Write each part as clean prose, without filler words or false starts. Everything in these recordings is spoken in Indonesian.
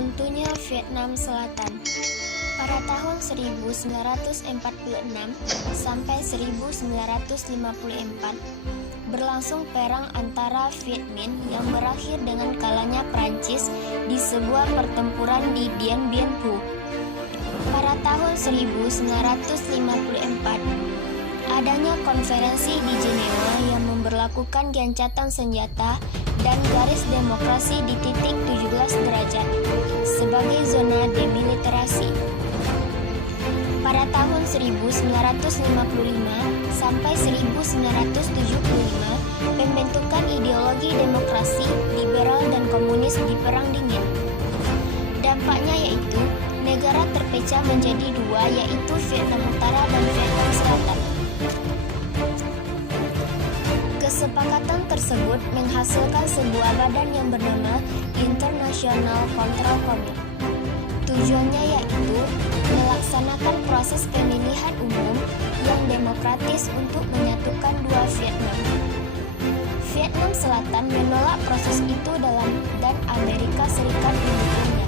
Runtuhnya Vietnam Selatan. Pada tahun 1946 sampai 1954 berlangsung perang antara Viet Minh yang berakhir dengan kalahnya Prancis di sebuah pertempuran di Dien Bien Phu. Pada tahun 1954 adanya konferensi di Jenewa yang memberlakukan gencatan senjata dan garis demokrasi di titik 17 derajat sebagai zona demilitarisasi. Pada tahun 1955 sampai 1975 pembentukan ideologi demokrasi, liberal dan komunis di Perang Dingin. Dampaknya yaitu negara terpecah menjadi dua, yaitu Vietnam Utara dan Vietnam Selatan. Kesepakatan tersebut menghasilkan sebuah badan yang bernama International Control Committee. Tujuannya yaitu melaksanakan proses pemilihan umum yang demokratis untuk menyatukan dua Vietnam. Vietnam Selatan menolak proses itu dan Amerika Serikat mendukungnya.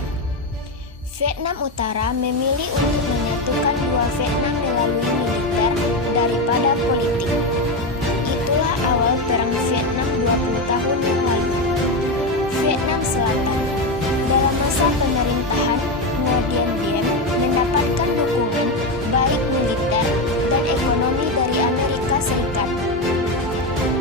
Vietnam Utara memilih untuk menyatukan dua Vietnam melalui militer daripada politik. Itulah awal Perang Vietnam 20 tahun yang lalu. Vietnam Selatan dalam masa pemerintahan Ngo Dien Bien mendapatkan dukungan baik militer dan ekonomi dari Amerika Serikat.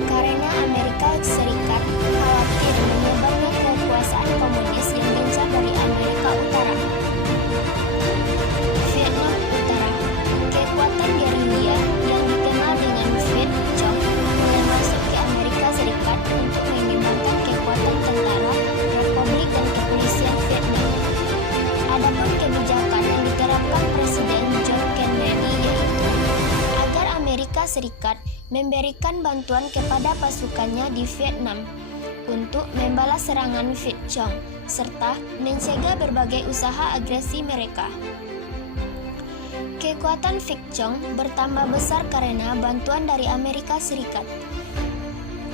Karena Amerika Serikat khawatir menyebarnya kekuasaan komunis yang gencar dari Amerika Utara. Vietnam Utara, kekuatan gerilya yang dikenal dengan Viet Cong, mulai masuk ke Amerika Serikat untuk mengembangkan kekuatan tentara, republik dan kepolisian Vietnam. Adapun kebijakan yang diterapkan Presiden John Kennedy yaitu agar Amerika Serikat memberikan bantuan kepada pasukannya di Vietnam untuk membalas serangan Viet Cong serta mencegah berbagai usaha agresi mereka. Kekuatan Viet Cong bertambah besar karena bantuan dari Amerika Serikat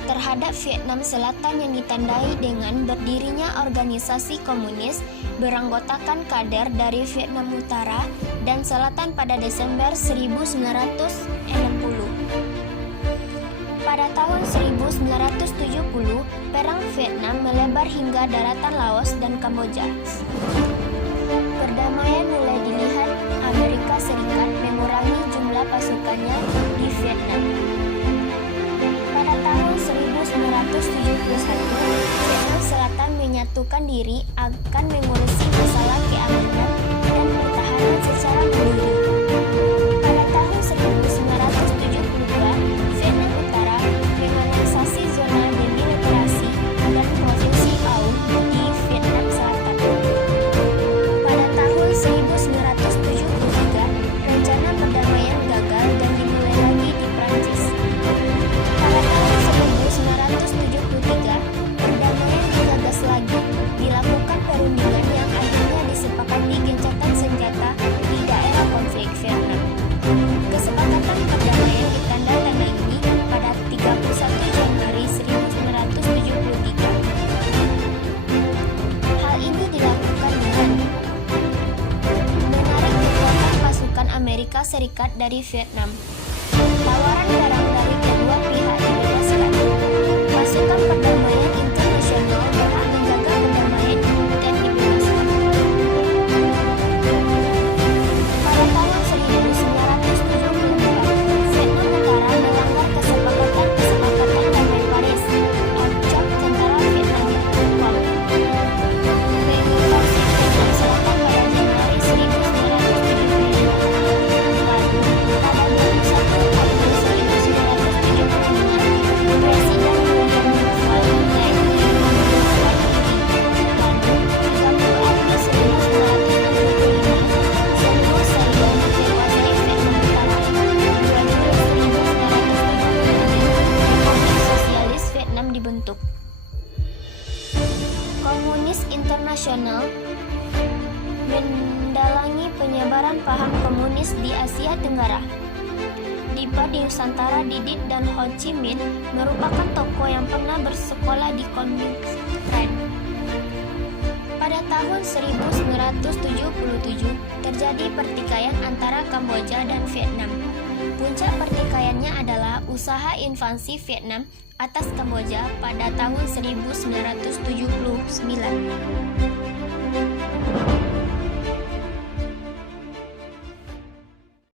terhadap Vietnam Selatan yang ditandai dengan berdirinya organisasi komunis beranggotakan kader dari Vietnam Utara dan Selatan pada Desember 1960. Pada tahun 1970, Perang Vietnam melebar hingga daratan Laos dan Kamboja. Perdamaian mulai dilihat Amerika Serikat mengurangi jumlah pasukannya di Vietnam. Pada tahun 1971, Vietnam Selatan menyatukan diri akan mengurusi masalah keamanan dan pertahanan secara mandiri. Pada tahun 1972, Vietnam Utara menganeksasi zona demilitarisasi dan provinsi Aum di Vietnam Selatan. Pada tahun 1973, rencana perdamaian gagal dan dimulai lagi di Prancis. Pada tahun 1973, perdamaian digagas lagi, dilakukan perundingan yang akhirnya disepakati gencatan senjata di daerah konflik Vietnam. Kesepakatan perdamaian ditandatangani pada 31 Januari 1973. Hal ini dilakukan dengan menarik kekuatan pasukan Amerika Serikat dari Vietnam. Tawaran barang dari kedua pihak dibebaskan. Pasukan perdamaian internasional berhak menjaga perdamaian dan dibebaskan. Pada tahun 1974, Vietnam Utara melanggar kesepakatan damai Paris Accord tentara Vietnam Quang. Menginvasi Vietnam Selatan pada Januari 1975. Lalu, pada 21 April 1975, Presiden William Van Dyke mengundurkan diri. Lalu, 30 April 1975, seluruh Saigon dikuasai Vietnam Utara. 2 Juli 1975, Republik Sosialis Vietnam dibentuk. Komunis Internasional mendalangi penyebaran paham komunis di Asia Tenggara. Dipa di Nusantara, Didit dan Ho Chi Minh merupakan tokoh yang pernah bersekolah di Comintern. Pada Pada tahun 1977 terjadi pertikaian antara Kamboja dan Vietnam. Puncak pertikaiannya adalah usaha invasi Vietnam atas Kamboja pada tahun 1979.